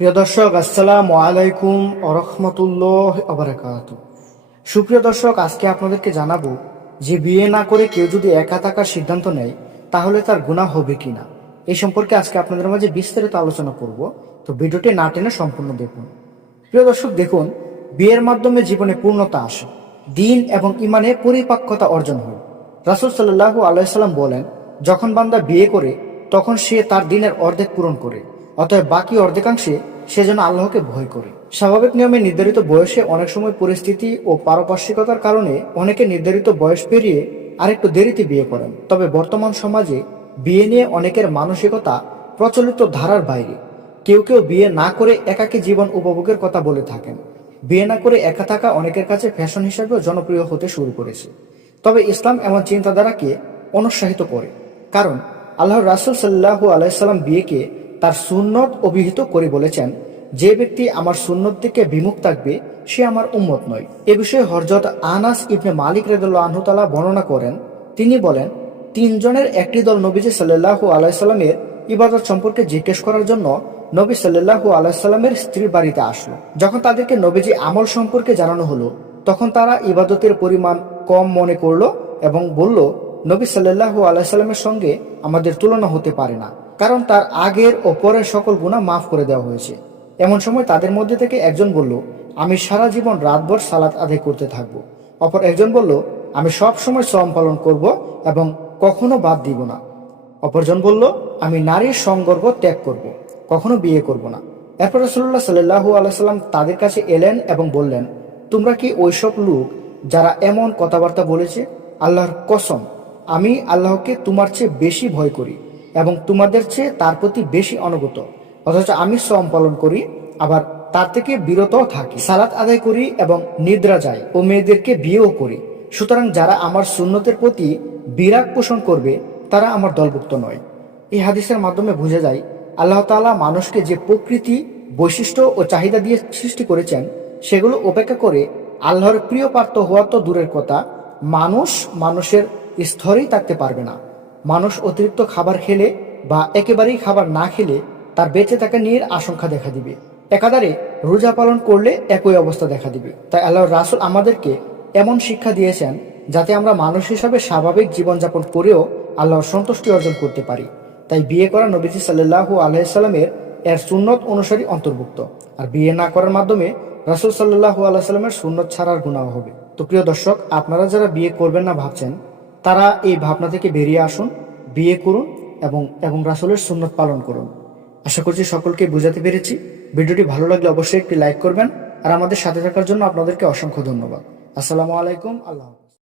প্রিয় দর্শক, আসসালামু আলাইকুম আরহামতুল্লাহ আবরাকাত সুপ্রিয় দর্শক, আজকে আপনাদেরকে জানাব যে বিয়ে না করে কেউ যদি একা থাকার সিদ্ধান্ত নেয়, তাহলে তার গুণা হবে কিনা? এই সম্পর্কে আজকে আপনাদের মাঝে বিস্তারিত আলোচনা করব, তো ভিডিওটি না টেনে সম্পূর্ণ দেখুন। প্রিয় দর্শক, দেখুন, বিয়ের মাধ্যমে জীবনে পূর্ণতা আসে, দিন এবং ইমানে পরিপাক্কতা অর্জন হয়। রাসুল সাল্লাহ আলাইসাল্লাম বলেন, যখন বান্দা বিয়ে করে, তখন সে তার দিনের অর্ধেক পূরণ করে, অতএব বাকি অর্ধেকাংশে সে যেন আল্লাহকে ভয় করে। স্বাভাবিক নিয়মে নির্ধারিত বয়সে অনেক সময় পরিস্থিতি ও পারপার্শ্বিকতার কারণে অনেকে নির্ধারিত বয়স পেরিয়ে আরেকটু দেরিতে বিয়ে করেন। তবে বর্তমান সমাজে বিয়ে নিয়ে অনেকের মানসিকতা প্রচলিত ধারার বাইরে। কেউ কেউ বিয়ে না করে একাকী জীবন উপভোগের কথা বলে থাকেন। বিয়ে না করে একা থাকা অনেকের কাছে ফ্যাশন হিসেবেও জনপ্রিয় হতে শুরু করেছে। তবে ইসলাম এমন চিন্তাধারাকে অনুৎসাহিত করে। কারণ আল্লাহ রাসুল সাল্লাহু আলাইসাল্লাম বিয়েকে তার সুন্নত অভিহিত করে বলেছেন যে ব্যক্তি আমার সুন্নত থেকে বিমুখ থাকবে, সে আমার উম্মত নয়। এ বিষয়ে হরজত আনাস ইবনে মালিক রেদুল্লাহ আনহুতালা বর্ণনা করেন। তিনি বলেন, তিনজনের একটি দল নবীজি সাল্লাহু আলাইসাল্লামের ইবাদত সম্পর্কে জিজ্ঞেস করার জন্য নবী সাল্লাহু আলাইসাল্লামের স্ত্রীর বাড়িতে আসলো। যখন তাদেরকে নবীজি আমল সম্পর্কে জানানো হলো, তখন তারা ইবাদতের পরিমাণ কম মনে করল এবং বলল, নবী সাল্লাহু আলাইসাল্লামের সঙ্গে আমাদের তুলনা হতে পারে না। কারণ তার আগের ও পরের সকল গুণা মাফ করে দেওয়া হয়েছে। এমন সময় তাদের মধ্যে থেকে একজন বলল, আমি সারা জীবন রাতভর সালাত আদায় করতে থাকব। অপর একজন বলল, আমি সব সময় শ্রম পালন করব এবং কখনো বাদ দিব না। অপরজন বলল, আমি নারীর সংগর্ব ত্যাগ করব, কখনো বিয়ে করব না। এরপর রসুল্লাহ সাল্লাহু আলাইসাল্লাম তাদের কাছে এলেন এবং বললেন, তোমরা কি ওইসব লোক যারা এমন কথাবার্তা বলেছে? আল্লাহর কসম, আমি আল্লাহকে তোমার চেয়ে বেশি ভয় করি এবং তোমাদের চেয়ে তার প্রতি বেশি অনুগত। অথচ আমি শ্রম পালন করি, আবার তার থেকে বিরত থাকি। সালাত আদায় করি এবং নিদ্রা যাই ও মেয়েদেরকে বিয়েও করি। সুতরাং যারা আমার সুন্নতের প্রতি বিরাগ পোষণ করবে, তারা আমার দলভুক্ত নয়। এই হাদিসের মাধ্যমে বুঝে যায়, আল্লাহ তাআলা মানুষকে যে প্রকৃতি, বৈশিষ্ট্য ও চাহিদা দিয়ে সৃষ্টি করেছেন, সেগুলো উপেক্ষা করে আল্লাহর প্রিয় পার্থ হওয়া তো দূরের কথা, মানুষ মানুষের স্তরেই থাকতে পারবে না। মানুষ অতিরিক্ত খাবার খেলে বা একেবারেই খাবার না খেলে তার বেঁচে থাকা নিয়ে আশঙ্কা দেখা দিবে। একাধারে রোজা পালন করলে একই অবস্থা দেখা দিবে। তাই আল্লাহ রাসুল আমাদেরকে এমন শিক্ষা দিয়েছেন যাতে আমরা মানুষ হিসাবে স্বাভাবিক জীবনযাপন করেও আল্লাহর সন্তুষ্টি অর্জন করতে পারি। তাই বিয়ে করা নবীজি সাল্লাহু আলাইসাল্লামের এর সুন্নত অনুসারী অন্তর্ভুক্ত। আর বিয়ে না করার মাধ্যমে রাসুল সাল্লাহু আলাইসাল্লামের সুন্নত ছাড়ার গুণাও হবে। তো প্রিয় দর্শক, আপনারা যারা বিয়ে করবেন না ভাবছেন, তারা এই ভাবনা থেকে বেরিয়ে আসুন, বিয়ে করুন এবং এবং রাসুলের সুন্নত পালন করুন। আশা করছি সকলকে বুঝাতে পেরেছি। ভিডিওটি ভালো লাগলে অবশ্যই একটি লাইক করবেন। আর আমাদের সাথে থাকার জন্য আপনাদেরকে অসংখ্য ধন্যবাদ। আসসালামু আলাইকুম, আল্লাহ।